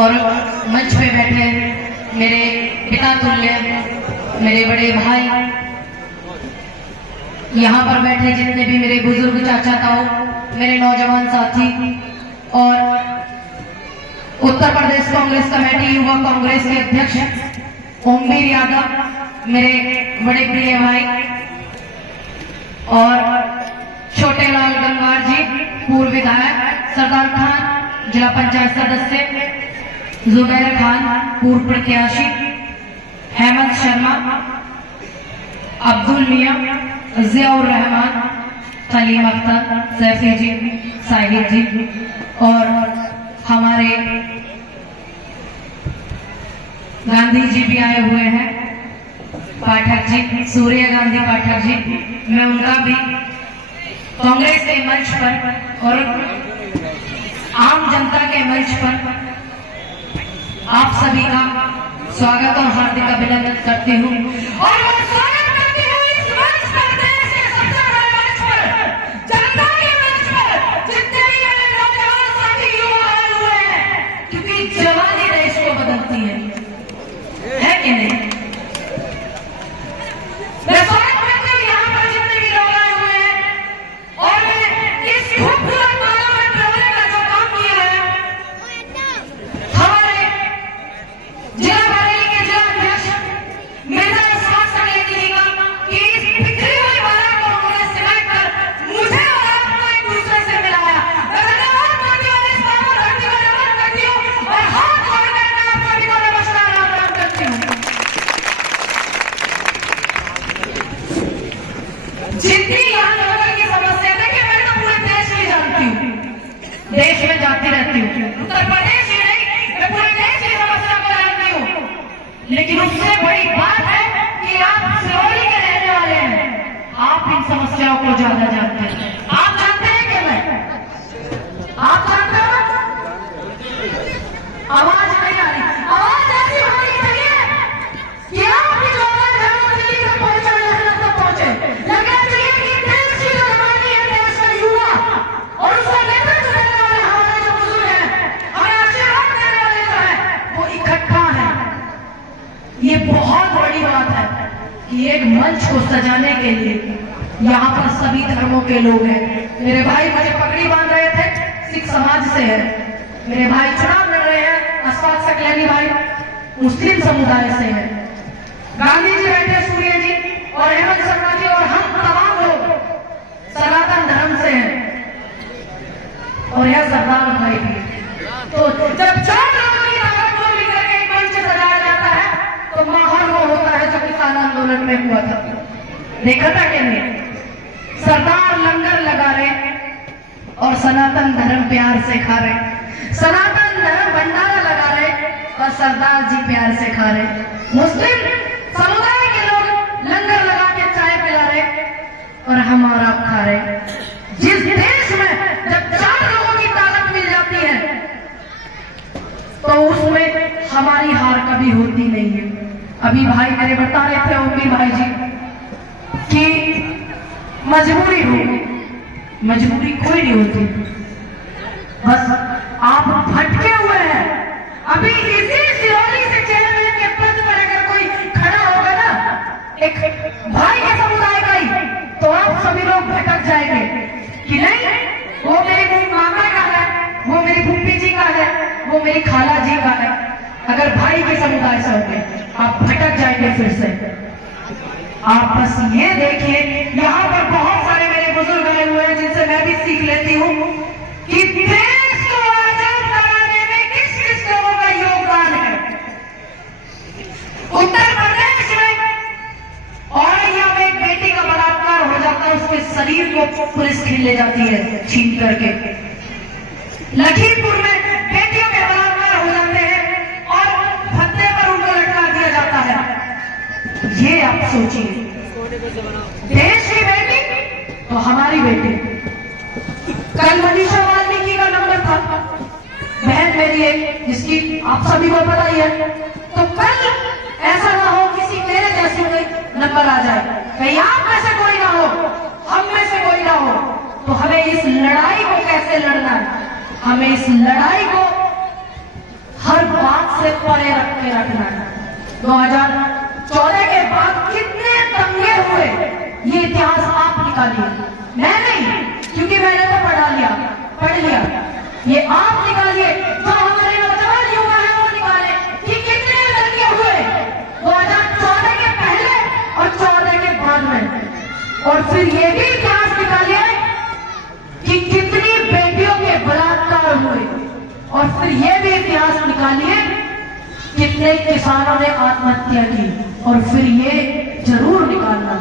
और मंच पे बैठे मेरे पिता तुल्य, मेरे बड़े भाई, यहाँ पर बैठे जितने भी मेरे बुजुर्ग चाचा ताऊ, मेरे नौजवान साथी और उत्तर प्रदेश कांग्रेस कमेटी युवा कांग्रेस के अध्यक्ष ओमवीर यादव, मेरे बड़े प्रिय भाई, और छोटे लाल गंगार जी पूर्व विधायक, सरदार खान जिला पंचायत सदस्य, जुबैर खान पूर्व प्रत्याशी, हेमंत शर्मा, अब्दुल मियां, जियाउर रहमान, सलीम अख्तर, सैफी जी, साहिद जी, और हमारे गांधी जी भी आए हुए हैं, पाठक जी, सूर्य गांधी पाठक जी। मैं उनका भी कांग्रेस के मंच पर और आम जनता के मंच पर आप सभी का स्वागत और हार्दिक अभिनंदन करती हूँ और मैं स्वागत करती हूँ इस मंच पर, देश के सबसे बड़े मंच पर, जनता के मंच पर, जितने भी मेरे नौजवान साथी युवा आए हुए हैं, क्योंकि जवानी देश को बदलती है कि नहीं? मैं स्वागत करती हूँ यहाँ पर जितने भी लोग आए हुए हैं और मैं इस खूबसूरत माला में प्रवृत्ति का जो काम किया है, हमारे जिला बरेली के जिला अध्यक्ष मिर्जा इस्माक सकलेनी जी का कि इस बिखरी हुई माला को उन्होंने सिमट कर मुझे और आपको एक दूसरे से मिलाया। मैं धन्यवाद करती हूँ, इस बात को धरती को नमन करती हूँ और हाथ जोड़कर मैं आप सभी को नमस्कार राम करती हूँ। जितनी यहाँ लोगों की समस्या, देखिए मैं तो पूरे देश में जानती हूँ, देश में जाती रहती हूँ, उत्तर प्रदेश ही नहीं मैं पूरे देश की समस्या को जानती हूँ, लेकिन उससे बड़ी बात है कि आप सिरोही के रहने वाले हैं, आप इन समस्याओं को ज्यादा जानते हैं। आप जानते हैं कि नहीं? आप जानते हो? आवाज नहीं आ रही, आवाज ऐसी होनी चाहिए कि आपकी जो आवाज है वो दिल्ली तक पहुंचे, लखनऊ तक पहुंचे। लगना चाहिए कि देश की जो जवानी है, देश का युवा और उसका नेतृत्व देने वाले हमारे जो बुजुर्ग हैं, हमें आशीर्वाद देने वाले जो है, वो इकट्ठा है। ये बहुत बड़ी बात है कि एक मंच को सजाने के लिए यहाँ पर सभी धर्मों के लोग हैं। मेरे भाई मुझे पगड़ी बांध रहे थे, सिख समाज से है, मेरे भाई चुनाव लड़ रहे हैं, इस्माक सकलेनी भाई मुस्लिम समुदाय से है, गांधी जी बैठे, सूर्य जी और हेमंत शर्मा जी और हम तमाम लोग सनातन धर्म से हैं और यह सरदार भाई भी। तो जब 4 लोगों की ताकत को मिलकर के एक मंच सजाया जाता है तो माहौल वो होता है जो किसान आंदोलन में हुआ था। देखा था कि नहीं? सरदार लंगर लगा रहे और सनातन धर्म प्यार से खा रहे, सनातन धर्म भंडारा लगा रहे और सरदार जी प्यार से खा रहे। मुस्लिम समुदाय के लोग लंगर लगा के चाय पिला रहे और हम और आप खा रहे। जिस देश में जब 4 लोगों की ताकत मिल जाती है तो उसमें हमारी हार कभी होती नहीं है। अभी भाई मेरे बता रहे थे, ओमवीर भाई जी, कि मजबूरी होगी, मजबूरी कोई नहीं होती, बस आप भटके हुए हैं। अभी इसी सिरोही से चेयरमैन के पद पर अगर कोई खड़ा होगा ना, एक भाई के समुदाय का ही, तो आप सभी लोग भटक जाएंगे कि नहीं वो मेरे मामा का है, वो मेरी फूफी जी का है, वो मेरी खाला जी का है। अगर भाई के समुदाय से होंगे आप भटक जाएंगे फिर से। आप बस ये देखिए, यहाँ पर बहुत सारे मेरे बुजुर्ग आए हुए हैं जिनसे मैं भी सीख लेती हूँ कि देश को आजाद कराने में किस किस लोगों का योगदान है। उत्तर प्रदेश में औरैया में एक बेटी का बलात्कार हो जाता है, उसके शरीर को पुलिस छीन ले जाती है, छीन करके। लखीमपुर में बेटियों के बलात्कार हो जाते हैं और फत्ते पर उनको लटका दिया जाता है। ये आप सोचिए, देश की बेटी तो हमारी बेटी। कल मनीषा वाल्मीकि का नंबर था, बहन मेरी है जिसकी आप सभी को पता ही है, तो कल ऐसा ना हो किसी मेरे जैसे में नंबर आ जाए, कहीं आप में से कोई ना हो, हम में से कोई ना हो, तो हमें इस लड़ाई को कैसे लड़ना है, हमें इस लड़ाई को हर से परे रख के रखना है। 2014 के बाद कितने दंगे हुए ये इतिहास आप निकालिए, मैं नहीं, क्योंकि मैंने तो पढ़ लिया। ये आप निकालिए, जो हमारे नौजवान युवा है वो निकाले कि कितने दंगे हुए 2014 के पहले और 14 के बाद में। और फिर ये भी इतिहास निकालिए कि कितनी बेटियों के बलात्कार हुए। और फिर ये भी इतिहास निकालिए कितने किसानों ने आत्महत्या की। और फिर ये जरूर निकालना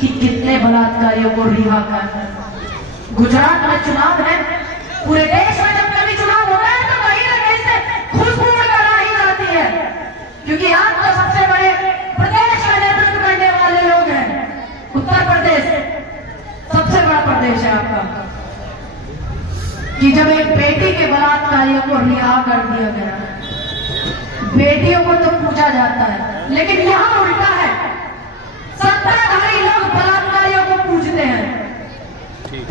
कि कितने बलात्कारियों को रिहा करना। गुजरात में चुनाव है, पूरे देश में जब कभी चुनाव होता है तो कहीं ना कहीं से खुशबू करा ही जाती है, क्योंकि आप तो सबसे बड़े प्रदेश में नेतृत्व करने वाले लोग हैं। उत्तर प्रदेश सबसे बड़ा प्रदेश है आपका, कि जब एक बेटी के बलात्कारियों को रिहा कर दिया गया, बेटियों को तो पूछा जाता है, लेकिन यहां उल्टा है, सत्ताधारी लोग बलात्कारियों को पूछते हैं।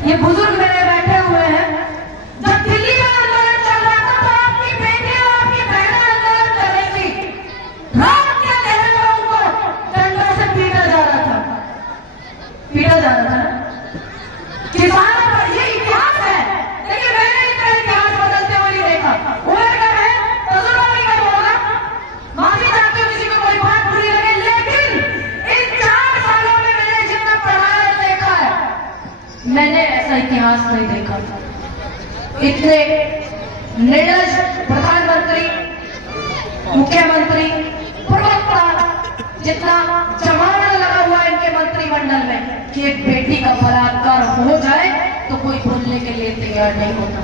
ये बुजुर्ग मेरे बैठे हुए हैं, जब दिल्ली में आंदोलन चल रहा था तो आपकी बेटी और आपकी बहनें आंदोलन कर रही थी, रात के अंधेरे में उनको डंडों से पीटा जा रहा था ना। किसानों पर ये इतिहास है, लेकिन मैंने इतना इतिहास बदलते हुए नहीं देखा। उम्र कम है, तजुर्बा भी कम होगा, माफी चाहते हो किसी को कोई बात बुरी लगे, लेकिन इन 4 सालों में मैंने जितना पढ़ाया और देखा है, मैंने ऐसा इतिहास नहीं देखा। इतने निर्दोष प्रधानमंत्री, मुख्यमंत्री, प्रवक्ता, जितना जमाना लगा हुआ है इनके मंत्रिमंडल में कि एक बेटी का बलात्कार हो जाए तो कोई बोलने के लिए तैयार नहीं होता।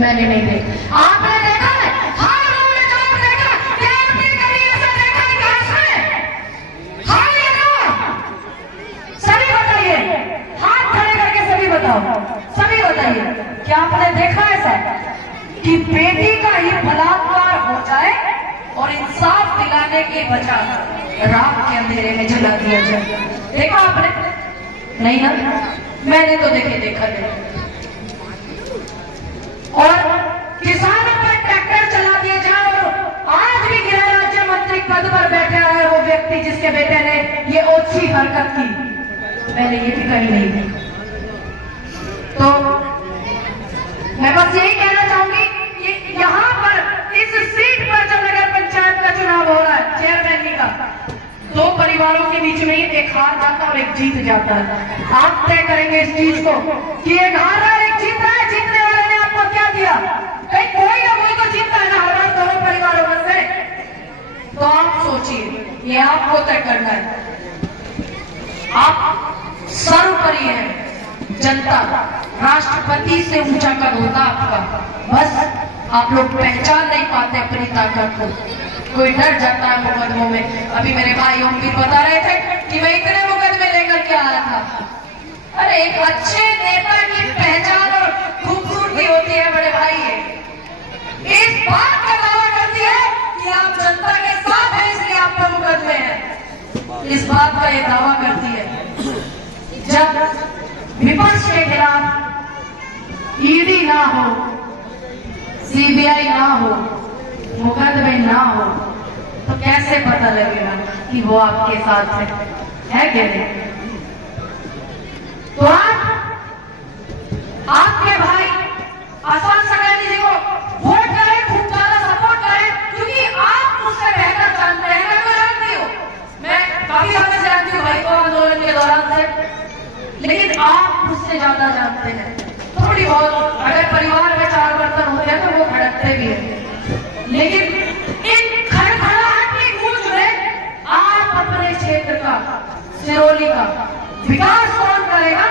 मैंने नहीं देखा, आपने देखा है? हाँ, लोगों ने जवाब देखा कि आपने कभी ऐसा देखा इतिहास में? हाँ या ना? सभी बताइए, हाथ खड़े करके सभी बताओ, सभी बताइए, क्या आपने देखा ऐसा कि बेटी का ही बलात्कार हो जाए और इंसाफ दिलाने के बजाय रात के अंधेरे में जला दिया जाए? देखा आपने? नहीं ना? मैंने तो देखा नहीं। और किसानों पर ट्रैक्टर चला दिया जाए और आज भी गृह राज्य मंत्री पद पर बैठा है वो व्यक्ति जिसके बेटे ने ये ओछी हरकत की, मैंने ये भी कहीं नहीं देखा। तो मैं बस यही कहना चाहूंगी कि यहाँ पर इस सीट पर जब नगर पंचायत का चुनाव हो रहा है, चेयरमैन का, 2 परिवारों के बीच में एक हार जाता और एक जीत जाता है। आप तय करेंगे इस चीज को कि एक हार रहा है, एक जीत रहा है। जीतने वाले ने आपको क्या दिया? कहीं कोई ना कोई तो जीतता है ना हर बार दोनों परिवारों में से। तो आप सोचिए, ये आपको तय करना है। आप सर्वोपरि हैं, जनता, राष्ट्रपति से ऊंचा कद होता आपका, बस आप लोग पहचान नहीं पाते अपनी ताकत को। कोई डर जाता है मुकदमों में। अभी मेरे भाई ओम भी बता रहे थे कि मैं इतने मुकदमे लेकर के आया था। अरे एक अच्छे नेता की पहचान और खूबसूरती होती है बड़े भाई, इस बात का दावा करती है कि आप जनता के साथ हैं इसलिए आप पर मुकदमे हैं। इस बात का ये दावा करती है। जब विपक्ष के खिलाफ ईडी ना हो, सीबीआई ना हो, मुकदमे ना हो, तो कैसे पता लगेगा कि वो आपके साथ है क्या नहीं? तो आपके भाई आसान सगैनी जी को वोट करें, खूब ज्यादा सपोर्ट करें, क्योंकि आप मुझसे बेहतर जानते हैं। मैं तो जानती हूँ, मैं काफी समय से जानती हूँ भाई को आंदोलन के दौरान से, लेकिन आप मुझसे ज्यादा जानते हैं। थोड़ी बहुत अगर परिवार में 4 बर्तन होते हैं तो वो खड़कते भी हैं, लेकिन इन खड़खड़ाहट की गूंज में आप अपने क्षेत्र का, सिरोली का विकास कौन करेगा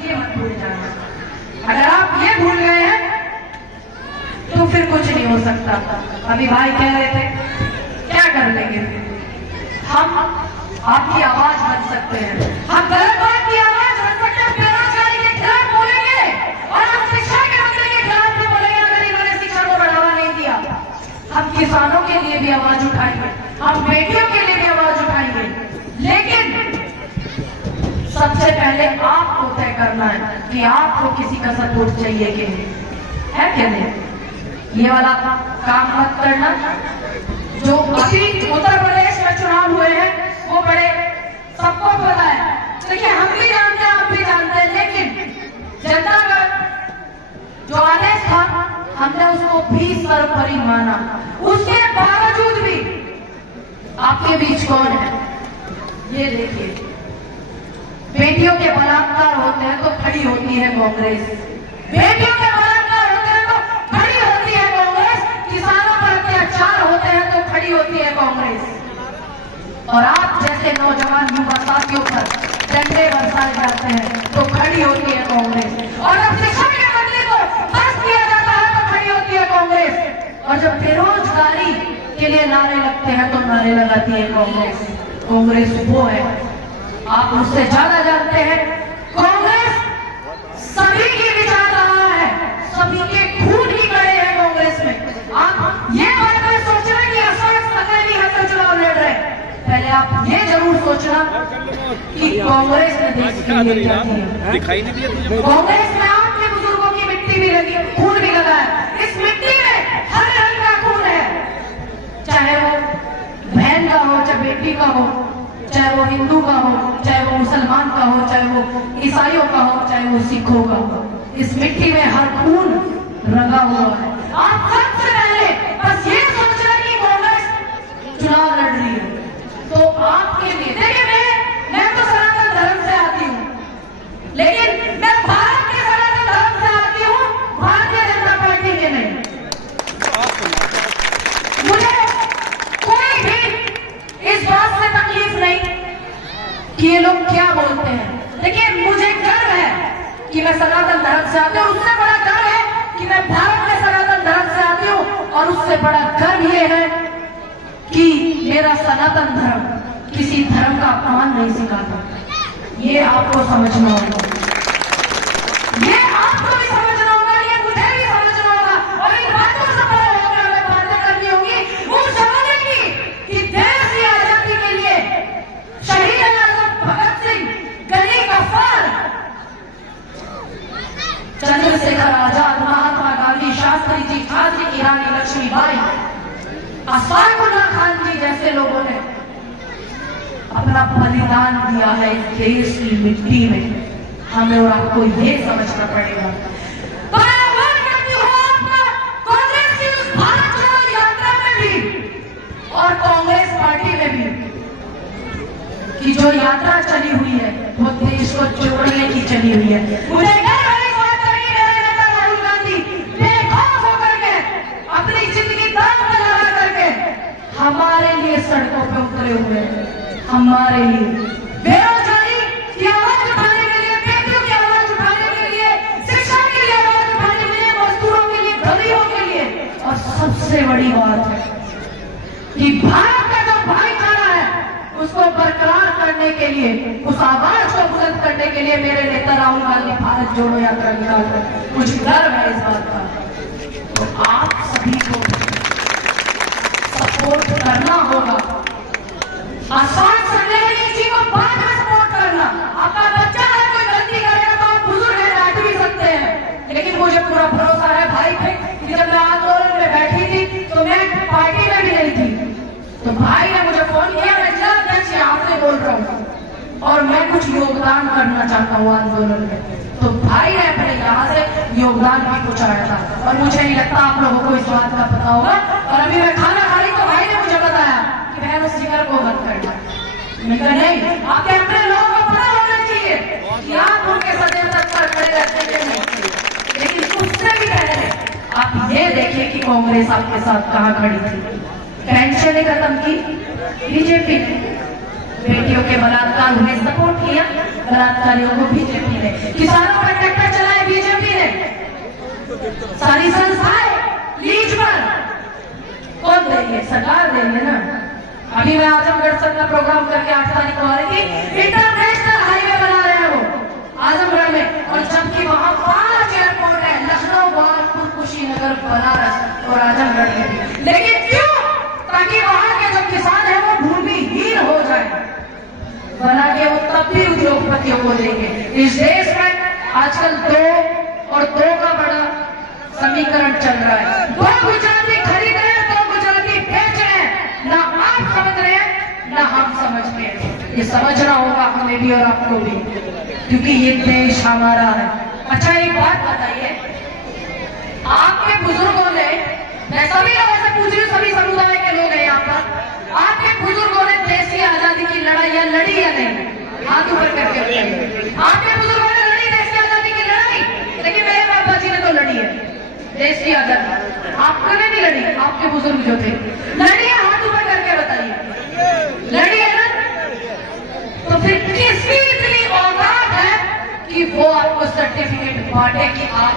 ये मत भूल जाना। अगर आप ये भूल गए हैं तो फिर कुछ नहीं हो सकता। अभी भाई कह रहे थे क्या कर लेंगे, हम आपकी आवाज बन सकते हैं, हम गलत बात की आवाज बन सकते हैं, बेरोजगारी के खिलाफ बोलेंगे और हम शिक्षा के मंत्री के खिलाफ भी बोलेंगे अगर इन्होंने शिक्षा को बढ़ावा नहीं दिया। हम किसानों के लिए भी आवाज उठाएंगे, हम बेटियों के लिए भी आवाज उठाएंगे, लेकिन सबसे पहले आपको तय करना है कि आपको किसी का सपोर्ट चाहिए कि नहीं, है क्या नहीं? ये वाला काम मत करना। जो अभी उत्तर प्रदेश में चुनाव हुए हैं वो बड़े सबको पता है। देखिए हम भी जानते हैं, आप भी जानते हैं, लेकिन जनता का जो आदेश था हमने उसको भी सर्वोपरि माना। उसके बावजूद भी आपके बीच कौन है ये देखिए। बेटियों के बलात्कार होते हैं तो खड़ी होती है कांग्रेस, बेटियों के बलात्कार होते हैं तो खड़ी होती है कांग्रेस, किसानों पर अत्याचार होते हैं तो खड़ी होती है कांग्रेस, और आप जैसे नौजवान युवा साथियों पर डंडे बरसाए जाते हैं तो खड़ी होती है कांग्रेस, और जब शिक्षा के बदले को बस किया जाता है तो खड़ी होती है कांग्रेस, और जब बेरोजगारी के लिए नारे लगते हैं तो नारे लगाती है कांग्रेस। कांग्रेस वो है, आप उससे ज्यादा जानते हैं, कांग्रेस सभी की विचारधारा है, सभी के खून ही गए हैं कांग्रेस में। आप ये बात में सोच रहे कि अशोक अकेली होकर चुनाव लड़ रहे हैं, पहले आप ये जरूर सोचना कि कांग्रेस ने देश के लिए क्या किया। कांग्रेस में आपके बुजुर्गों की मिट्टी भी लगी, खून भी लगा है, इस मिट्टी में हर रंग का खून है, चाहे वो बहन का हो, चाहे बेटी का हो, चाहे वो हिंदू का हो, चाहे वो मुसलमान का हो, चाहे वो ईसाइयों का हो, चाहे वो सिखों का हो, इस मिट्टी में हर खून रंगा हुआ है। आप सबसे पहले बस ये सोच रहे कि कांग्रेस चुनाव लड़ रही है तो आपके लिए, देखिए मैं तो सनातन धर्म से आती हूँ, लेकिन मैं भारत के सनातन धर्म से आती हूँ, भारतीय जनता पार्टी के नहीं। मुझे कोई भी इस बात से तकलीफ नहीं कि ये लोग क्या बोलते हैं। देखिए मुझे गर्व है कि मैं सनातन धर्म से आती हूँ, उससे बड़ा गर्व है कि मैं भारत के सनातन धर्म से आती हूँ, और उससे बड़ा गर्व ये है कि मेरा सनातन धर्म किसी धर्म का अपमान नहीं सिखाता। ये आपको समझना होगा, ये आपको भी समझना होगा, ये मुझे भी समझना होगा, और इन बातों से बड़ा होकर हमें बातें करनी होगी वो समझने की कि देश की आजादी के लिए शहीद आजम भगत सिंह, गली गफ्फार, चंद्रशेखर आजाद, महात्मा गांधी, शास्त्री जी, झांसी की रानी लक्ष्मीबाई, अशफाकुल्लाह खान जी जैसे लोगों ने अपना बलिदान दिया है इस देश की मिट्टी में। हमें और आपको ये समझना पड़ेगा। तो मैं आह्वान करती हूँ आपका कांग्रेस की उस भारत छोड़ो यात्रा में भी और कांग्रेस पार्टी में भी कि जो यात्रा चली हुई है वो देश को जोड़ने की चली हुई है। मुझे गर्व है इस बात पर कि मेरे नेता राहुल गांधी बेखौफ होकर के अपनी जिंदगी दांव पर लगा करके हमारे लिए सड़कों पर उतरे हुए हैं, हमारे लिए बेरोजगारी की आवाज उठाने के लिए, बेटियों की आवाज उठाने के लिए, शिक्षा के लिए आवाज उठाने के लिए, मजदूरों के लिए, गरीबों के लिए, और सबसे बड़ी बात है कि भारत का जो भाईचारा है उसको बरकरार करने के लिए, उस आवाज को बुलंद करने के लिए मेरे नेता राहुल गांधी भारत जोड़ो यात्रा निकाल कर, मुझे गर्व है इस बात का। तो आप सभी को सपोर्ट करना होगा, आसान संदेश जी को बाद में सपोर्ट करना। आपका बच्चा है कोई गलती करेगा तो आप बुजुर्ग है डांट भी सकते हैं, लेकिन मुझे पूरा भरोसा है भाई पे कि जब मैं आंदोलन में बैठी थी तो मैं पार्टी में भी नहीं थी, तो भाई ने मुझे फोन किया, मैं जिला अध्यक्ष यहाँ से बोल रहा हूँ और मैं कुछ योगदान करना चाहता हूँ आंदोलन में, तो भाई ने अपने यहाँ से योगदान भी पहुंचाया था। और मुझे नहीं लगता आप लोगों को इस बात का पता होगा। और अभी मैं खाना खा रही तो भाई ने मुझे बताया कि बहन उस जिगर को मत करना। मैं कहा नहीं, आपके अपने लोगों को पता होना चाहिए कि आप उनके सदैव तक पर खड़े रहते हैं, लेकिन उससे भी पहले आप ये देखिए कि कांग्रेस आपके साथ कहाँ खड़ी थी। पेंशन खत्म की बीजेपी ने, बेटियों के बलात्कार हुए सपोर्ट किया, बलात्कारियों को बीजेपी ने, किसानों पर ट्रैक्टर चलाए बीजेपी ने, सारी संस्थाएं लीज पर कौन देंगे? सरकार देंगे ना। अभी मैं आजमगढ़ से अपना प्रोग्राम करके 8 तारीख को आ रही थी, इंटरनेशनल हाईवे बना रहे हैं वो आजमगढ़ में, और जबकि वहां 5 एयरपोर्ट है, लखनऊ, गोरखपुर, कुशीनगर, बनारस और आजमगढ़ में। लेकिन क्यों? ताकि वहां के जो किसान है वो भूमिहीन हो जाए, बना के वो तब भी उद्योगपतियों को देंगे। इस देश में आजकल 2 और 2 का बड़ा समीकरण चल रहा है। 2 गुजराती खरीद रहे हैं, 2 गुजराती बेच रहे हैं। ये समझना होगा हमें भी और आपको भी, क्योंकि ये देश हमारा है। अच्छा एक बात बताइए, आपके बुजुर्गों ने, मैं सभी लोगों से पूछ रही हूँ, सभी समुदाय के लोग हैं यहाँ पर, आपके बुजुर्गों ने देश की आजादी की लड़ाई लड़ी या नहीं? हाथ ऊपर करके बताइए। आपके बुजुर्गों ने लड़ी देश की आजादी की लड़ाई? लेकिन मेरे बाबा जी ने तो लड़ी है देश की आजादी, आपने भी लड़ी, आपके बुजुर्ग जो थे लड़ी है, हाथ ऊपर करके बताइए, लड़ी है ना? तो फिर किसकी इतनी औकात है कि वो आपको सर्टिफिकेट बांटे कि आप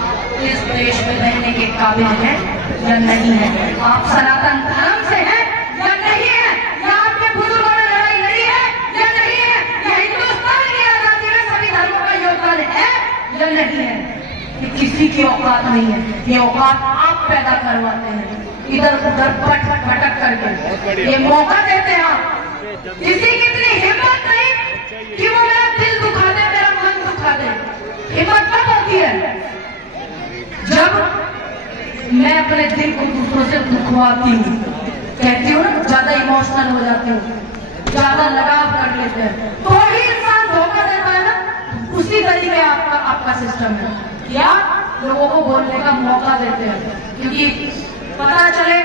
इस देश में रहने के काबिल हैं या नहीं है? आप सनातन धर्म से हैं या नहीं है? या आपके बुजुर्गों ने लड़ाई लड़ी है या नहीं है? या हिंदुस्तान की आजादी में सभी धर्मों का योगदान है या नहीं है? ये किसी की औकात नहीं है, ये औकात आप पैदा करवाते हैं इधर उधर भटक करके, ये मौका देते हैं आप। किसी की इतनी हिम्मत नहीं कि वो मेरा दिल दुखा दे, मेरा मन दुखा दे। हिम्मत कब होती है? जब मैं अपने दिल को दूसरों से दुखवाती हूँ, कहती हूँ ना, ज्यादा इमोशनल हो जाती हूँ, ज्यादा लगाव कर लेते हैं, तो ही इंसान धोखा देता है ना। उसी तरीके आपका सिस्टम है, या लोगों को बोलने का मौका देते हैं, क्योंकि पता चले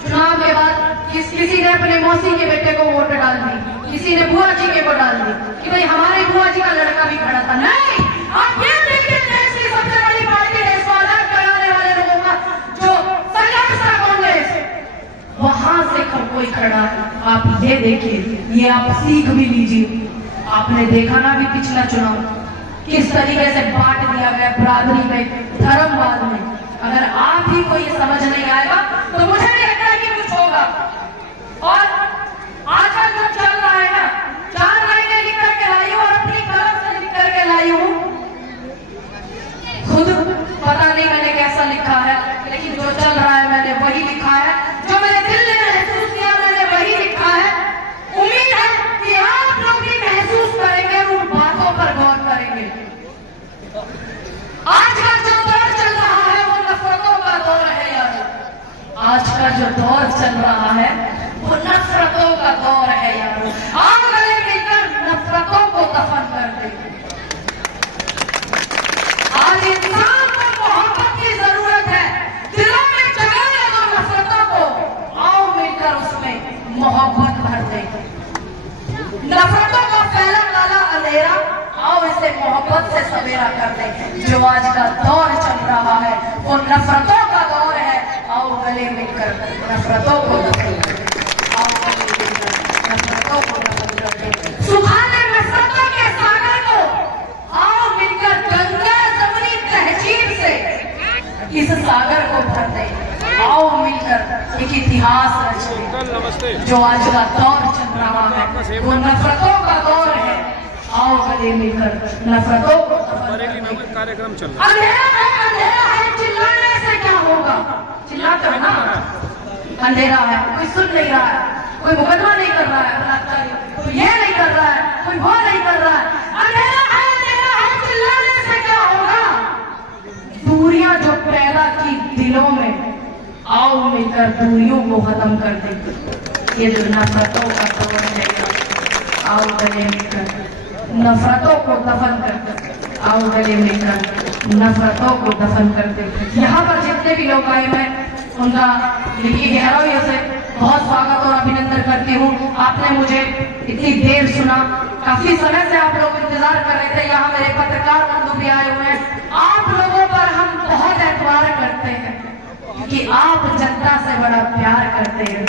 चुनाव के बाद किसी ने अपने मौसी के बेटे को वोट डाल दी, किसी ने बुआ जी के को डाल दी कि भाई हमारे बुआ जी का लड़का भी खड़ा था। नहीं, आप ये देखिए देश की सबसे बड़ी पार्टी, देश को आजाद कराने वाले लोगों का जो संघर्ष था कांग्रेस, वहां से कब कोई खड़ा है? आप ये देखिए, ये आप सीख भी लीजिए। आपने देखा ना भी पिछला चुनाव किस तरीके से बांट दिया गया बरादरी में, धर्मवाद में। अगर आप ही को ये समझ नहीं आएगा तो मुझे नहीं लगता कि कुछ होगा। और आजकल जो चल रहा है ना, 4 महीने लिख करके लाई हूं और अपनी कलम से लिख करके लाई हूं, खुद पता नहीं मैंने कैसा लिखा है, लेकिन जो चल रहा है मैंने वही लिखा है, जो मेरे दिल ने महसूस किया मैंने वही लिखा है। उम्मीद है कि आप लोग भी महसूस करेंगे, उन बातों पर गौर करेंगे। आज का जो दौर चल रहा है वो नफरतों का दौर है यार। आज का जो दौर चल रहा है वो नफरतों का दौर है यार। आप गले मिलकर नफरतों को दफन कर दें। आज इंसान को मोहब्बत की जरूरत है, दिलों में जगाने दो नफरतों को, आओ मिलकर उसमें मोहब्बत भर दें। नफरतों का फैला काला अंधेरा, आओ इसे मोहब्बत से सवेरा कर दें। जो आज का दौर चल रहा है वो नफरतों का दौर है, आओ गले मिलकर नफरतों को दफन कर दें। आओ गले मिलकर नफरतों को दफन कर दें। सुखाने नफरतों के सागर को आओ मिलकर गंगा जमुनी तहजीब से इस सागर को भर दें। आओ मिलकर एक इतिहास रचें। जो आज का दौर चल रहा है वो नफरतों का दौर है, आओ गले मिलकर नफरतों को कार्यक्रम चल रहा है। अंधेरा है, चिल्लाने से क्या होगा? चिल्लाते हो ना, अंधेरा है, कोई सुन नहीं रहा है, कोई मुकदमा नहीं कर रहा है बलात्कारी, कोई ये नहीं कर रहा है, कोई वो नहीं कर रहा है। अंधेरा है, चिल्लाने से क्या होगा? दूरियां जो पैदा की दिलों में, आओ मिलकर दूरियों को खत्म कर दें। ये जो नफरतों का दौर है, आओ गले मिलकर नफरतों को दफन कर दे। आओ गले मिलकर नफरतों को दफन कर दे। यहाँ पर जितने भी लोग आए हैं उनका दिली गहराइयों से बहुत स्वागत और अभिनंदन करती हूँ। आपने मुझे इतनी देर सुना, काफी समय से आप लोग इंतजार कर रहे थे। यहाँ मेरे पत्रकार बंधु भी आए हुए हैं। आप लोगों पर हम बहुत एतबार करते हैं कि आप जनता से बड़ा प्यार करते हैं।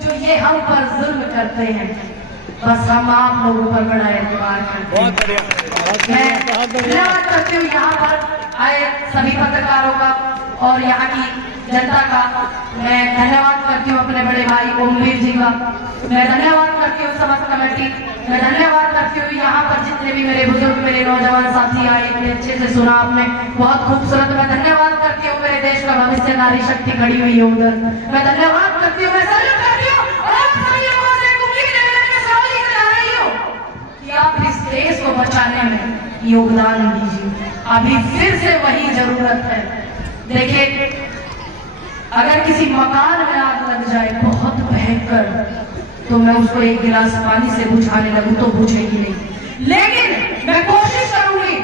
जो ये हम पर जुल्म करते हैं, बस हम आप लोगों पर बड़ा एतबार करते हैं। मैं धन्यवाद करती हूँ यहाँ पर आए सभी पत्रकारों का और यहाँ की जनता का। मैं धन्यवाद करती हूँ अपने बड़े भाई ओमवीर जी का। मैं धन्यवाद करती हूँ समस्त कमेटी। मैं धन्यवाद करती हूँ यहाँ पर जितने भी मेरे बुजुर्ग, मेरे नौजवान साथी आए, इतने अच्छे से सुना आपने, बहुत खूबसूरत। मैं धन्यवाद करती हूँ मेरे देश का भविष्य नारी शक्ति खड़ी हुई है उधर। मैं धन्यवाद करती हूँ, मैं सैल्यूट करती हूँ और आप सभी लोगों से उम्मीद है सवाल ही करा रही हूँ कि आप इस देश को बचाने में योगदान दीजिए। अभी फिर से वही जरूरत है। देखिए, अगर किसी मकान में आग लग जाए बहुत देखकर तो मैं उसको एक गिलास पानी से बुझाने लगूं तो बुझेगी नहीं, लेकिन मैं कोशिश करूंगी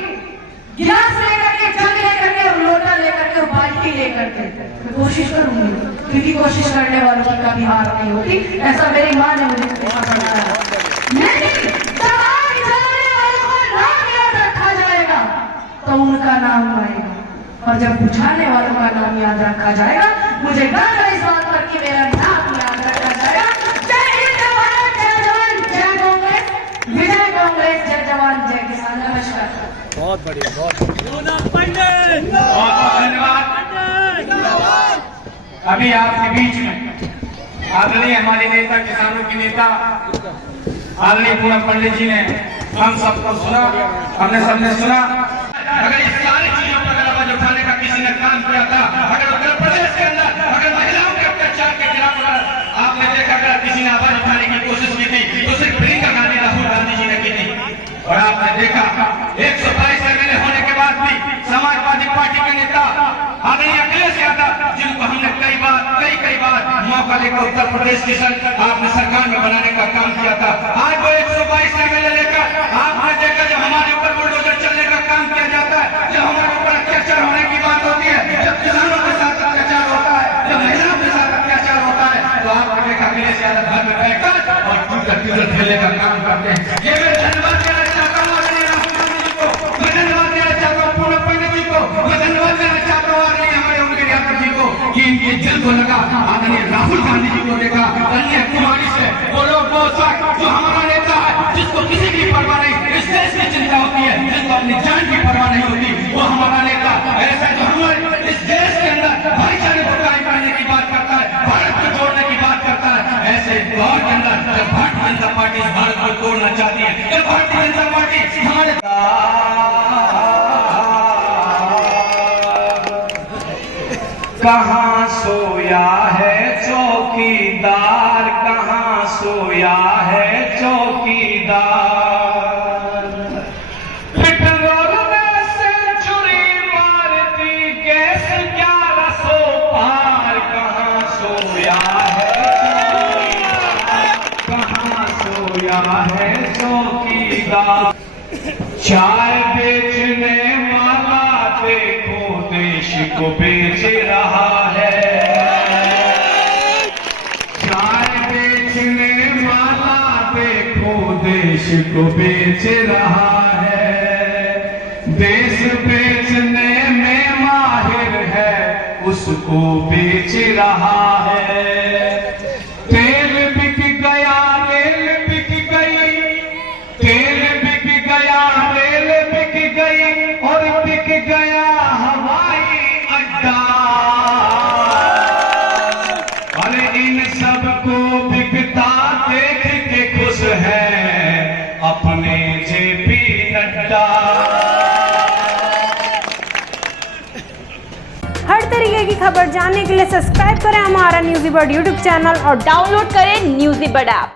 गिलास लेकर के, जग लेकर के, और लोटा लेकर के, और बाल्टी लेकर के मैं कोशिश करूंगी, क्योंकि कोशिश करने वालों की कभी हार नहीं होती, ऐसा मेरी माँ ने मुझे बताया। लेकिन जवान जलाने वालों को नाम याद रखा जाएगा तो उनका नाम आएगा, और जब बुझाने वालों का नाम याद रखा जाएगा, मुझे गर्व है इस बात पर कि मेरा नाम याद रखा जाएगा। जय हिंद, जय भारत, जय जवान, जय कांग्रेस, विजय कांग्रेस, जय जवान, जय किसान। नमस्कार। बहुत बढ़िया, बहुत धन्यवाद। अभी आपके बीच में आदरणीय हमारे नेता, किसानों के नेता आदरणीय पूनम पंडित जी ने हम सबको सुना, हमने सबने सुना। अगर इस सारी चीजों पर आवाज उठाने का किसी ने काम किया था, अगर उत्तर प्रदेश के अंदर अगर महिलाओं के अत्याचार के खिलाफ आपने देखा, अगर किसी ने आवाज उठाने की कोशिश की थी तो सिर्फ प्रियंका गांधी, राहुल गांधी जी ने की थी। और आपने देखा 122 एमएलए होने के बाद भी समाजवादी पार्टी के नेता आदरणीय अखिलेश यादव, जिनको हमने कई बार मौका लेकर उत्तर प्रदेश की आपने सरकार में बनाने का काम किया था, आज वो 122 एमएलए लेकर आपने देखा जब हमारे ऊपर बुलडोजर चलने का काम किया जाता है, जब हमारे ऊपर अत्याचार होने की बात होती है, जब किसानों के साथ अत्याचार होता है, जब महिलाओं के साथ अत्याचार होता है, तो आपने देखा अखिलेश यादव घर में बैठकर और ट्विटर खेलने का काम करते हैं। ये मैं धन्यवाद देना चाहता हूँ आदरणीय राहुल गांधी जी को, मैं धन्यवाद देना चाहता हूँ पूनम पंडित जी को, मैं धन्यवाद देना चाहता हूँ आदरणीय हमारे उनके यादव जी को कि इनके दिल को लगा। आदरणीय राहुल गांधी जी को देखा कन्याकुमारी से वो लोग जो हमारा नेता है, जिसको किसी की परवाह नहीं, इस देश की चिंता होती है, जिसको अपनी जान की परवाह नहीं होती, वो हमारा नेता ऐसा जो हमारे इस देश के अंदर भाईचारे को कायम करने की बात करता है, भारत को जोड़ने की बात करता है। ऐसे दौर के अंदर जब भारतीय जनता पार्टी इस भारत को तोड़ना चाहती है, जब भारतीय जनता पार्टी हमारे कहाँ सोया है चौकीदार, कहाँ सोया है चौकीदार, पेट्रोल में सेंचुरी मार दी, गैस 1100 पार, कहाँ सोया है चौकीदार, कहाँ सोया है चौकीदार। चाय बेचने वाला देखो देश को बेच रहा है, चाय बेचने वाला देखो देश को बेच रहा है, देश बेचने में माहिर है उसको बेच रहा है। तेल बिक गया, रेल बिक गई, तेल बिक गया, रेल बिक गई, और बिक गया हवाई अड्डा। अरे इन सबको बिकता देख के खुश है अपने जेपी नड्डा। हर तरीके की खबर जानने के लिए सब्सक्राइब करें हमारा न्यूज़ी बर्ड यूट्यूब चैनल और डाउनलोड करें न्यूज़ी बर्ड ऐप।